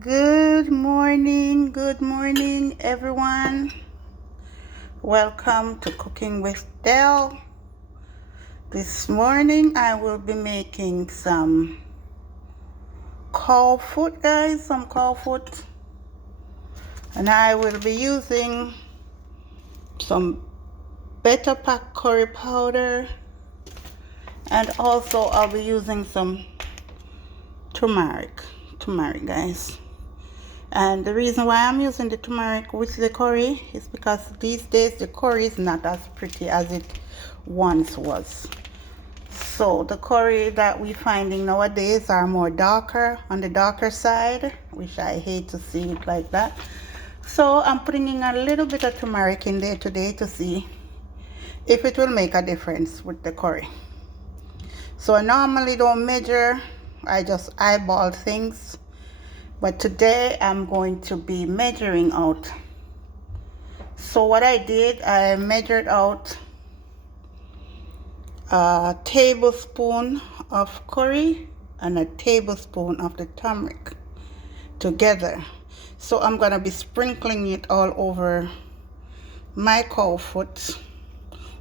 Good morning, everyone. Welcome to Cooking with Del. This morning I will be making some cow foot, guys, some cow foot, and I will be using some better pack curry powder, and also I'll be using some turmeric, guys. And the reason why I'm using the turmeric with the curry is because these days the curry is not as pretty as it once was. So the curry that we're finding nowadays are more darker, on the darker side, which I hate to see it like that. So I'm putting in a little bit of turmeric in there today to see if it will make a difference with the curry. So I normally don't measure, I just eyeball things. But today I'm going to be measuring out. So what I did, I measured out a tablespoon of curry and a tablespoon of the turmeric together. So I'm going to be sprinkling it all over my cow foot,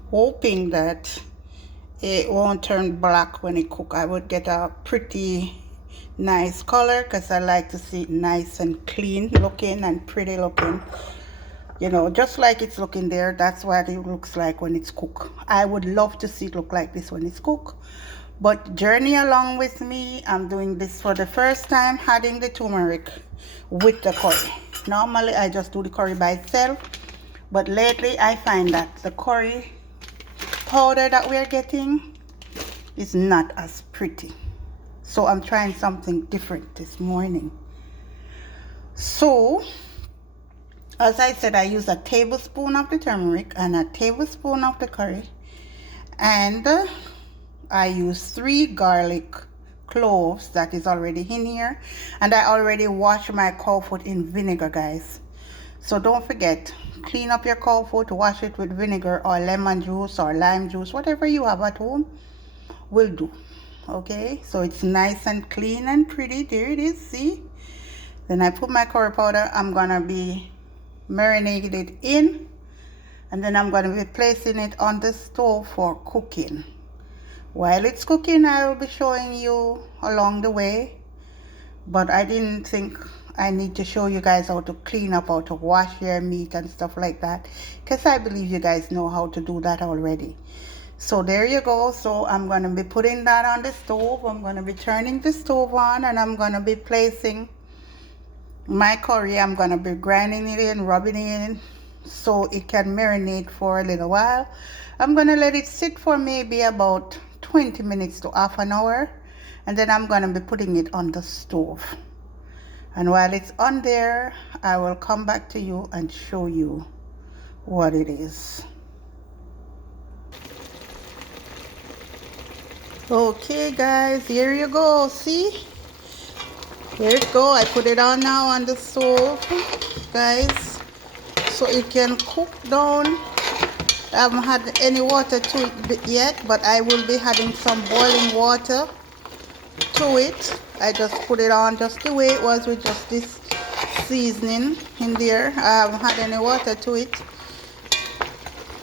hoping that it won't turn black when it cooks. I would get a pretty nice color because I like to see it nice and clean looking and pretty looking, you know, just like it's looking there. That's what it looks like when it's cooked. I would love to see it look like this when it's cooked, but journey along with me. I'm doing this for the first time, adding the turmeric with the curry. Normally I just do the curry by itself, but lately I find that the curry powder that we're getting is not as pretty. So I'm trying something different this morning. So, as I said, I use a tablespoon of the turmeric and a tablespoon of the curry. And I use 3 garlic cloves that is already in here. And I already washed my cow foot in vinegar, guys. So don't forget, clean up your cow foot, wash it with vinegar or lemon juice or lime juice, whatever you have at home will do. Okay, so it's nice and clean and pretty. There it is, see? Then I put my curry powder. I'm gonna be marinating it in, and then I'm gonna be placing it on the stove for cooking. While it's cooking, I will be showing you along the way, but I didn't think I need to show you guys how to clean up, how to wash your meat and stuff like that, because I believe you guys know how to do that already. So there you go. So I'm going to be putting that on the stove. I'm going to be turning the stove on, and I'm going to be placing my curry. I'm going to be grinding it in, rubbing it in so it can marinate for a little while. I'm going to let it sit for maybe about 20 minutes to half an hour, and then I'm going to be putting it on the stove. And while it's on there, I will come back to you and show you what it is. Okay guys, here you go. See, here it go. I put it on now on the stove, guys, so it can cook down. I haven't had any water to it yet, but I will be adding some boiling water to it. I just put it on just the way it was with just this seasoning in there. I haven't had any water to it.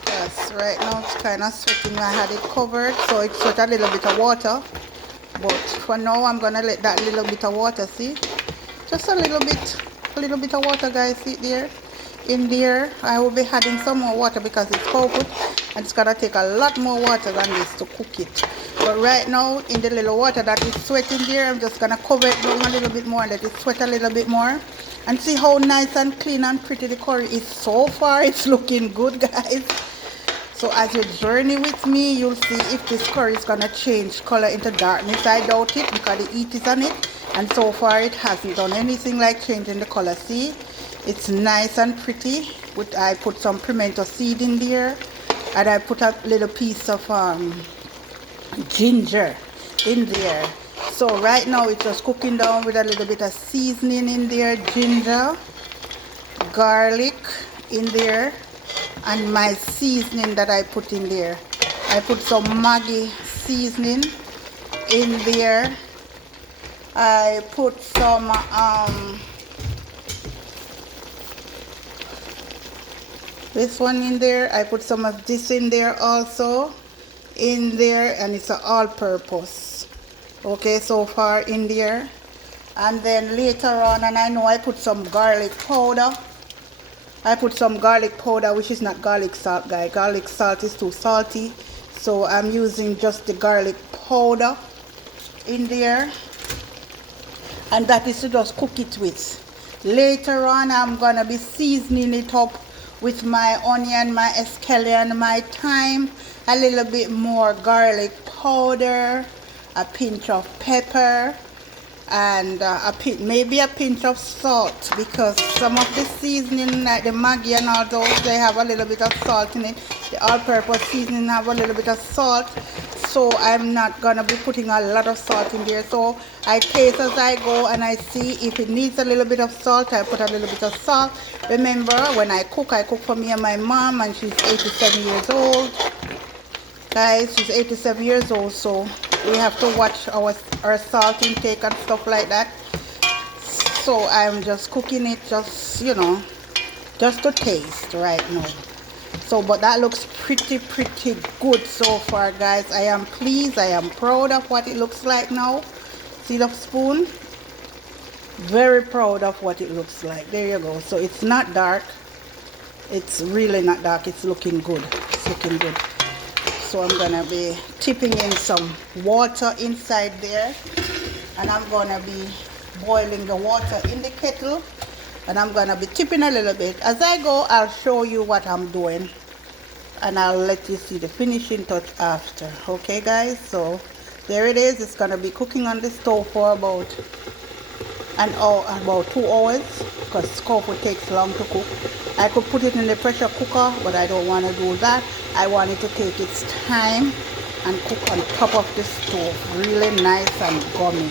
Yes, right now it's kind of sweating. I had it covered, so it sweat a little bit of water. But for now, I'm gonna let that little bit of water, see, just a little bit of water, guys. See there, in there. I will be adding some more water because it's cow foot, and it's gonna take a lot more water than this to cook it. But right now, in the little water that is sweating there, I'm just gonna cover it down a little bit more, let it sweat a little bit more, and see how nice and clean and pretty the curry is so far. It's looking good, guys. So as you journey with me, you'll see if this curry is gonna change color into darkness. I doubt it because the heat is on it, and so far it hasn't done anything like changing the color. See, it's nice and pretty. I put some pimento seed in there, and I put a little piece of ginger in there. So right now it's just cooking down with a little bit of seasoning in there, ginger, garlic in there, and my seasoning that I put in there. I put some Maggi seasoning in there. I put some This one in there. I put some of this in there also. In there, and it's an all-purpose. Okay, so far in there. And then later on, and I know I put some garlic powder. I put some garlic powder, which is not garlic salt, guys. Garlic salt is too salty. So I'm using just the garlic powder in there. And that is to just cook it with. Later on, I'm going to be seasoning it up with my onion, my escallion, my thyme, a little bit more garlic powder, a pinch of pepper, and maybe a pinch of salt, because some of the seasoning like the Maggi and all those, they have a little bit of salt in it. The all-purpose seasoning have a little bit of salt, so I'm not gonna be putting a lot of salt in there. So I taste as I go, and I see if it needs a little bit of salt, I put a little bit of salt. Remember, when I cook for me and my mom, and she's 87 years old. Guys, she's 87 years old, so we have to watch our salt intake and stuff like that. So I'm just cooking it, just, you know, just to taste right now. So, but that looks pretty good so far, guys. I am pleased. I am proud of what it looks like now. See the spoon? Very proud of what it looks like. There you go. So it's not dark. It's really not dark. It's looking good. It's looking good. So I'm gonna be tipping in some water inside there, and I'm gonna be boiling the water in the kettle, and I'm gonna be tipping a little bit. As I go, I'll show you what I'm doing, and I'll let you see the finishing touch after. Okay, guys, so there it is. It's gonna be cooking on the stove for about an hour, about 2 hours, because coffee takes long to cook. I could put it in the pressure cooker, but I don't want to do that. I want it to take its time and cook on top of the stove, really nice and gummy.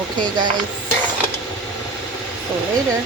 Okay, guys, so later.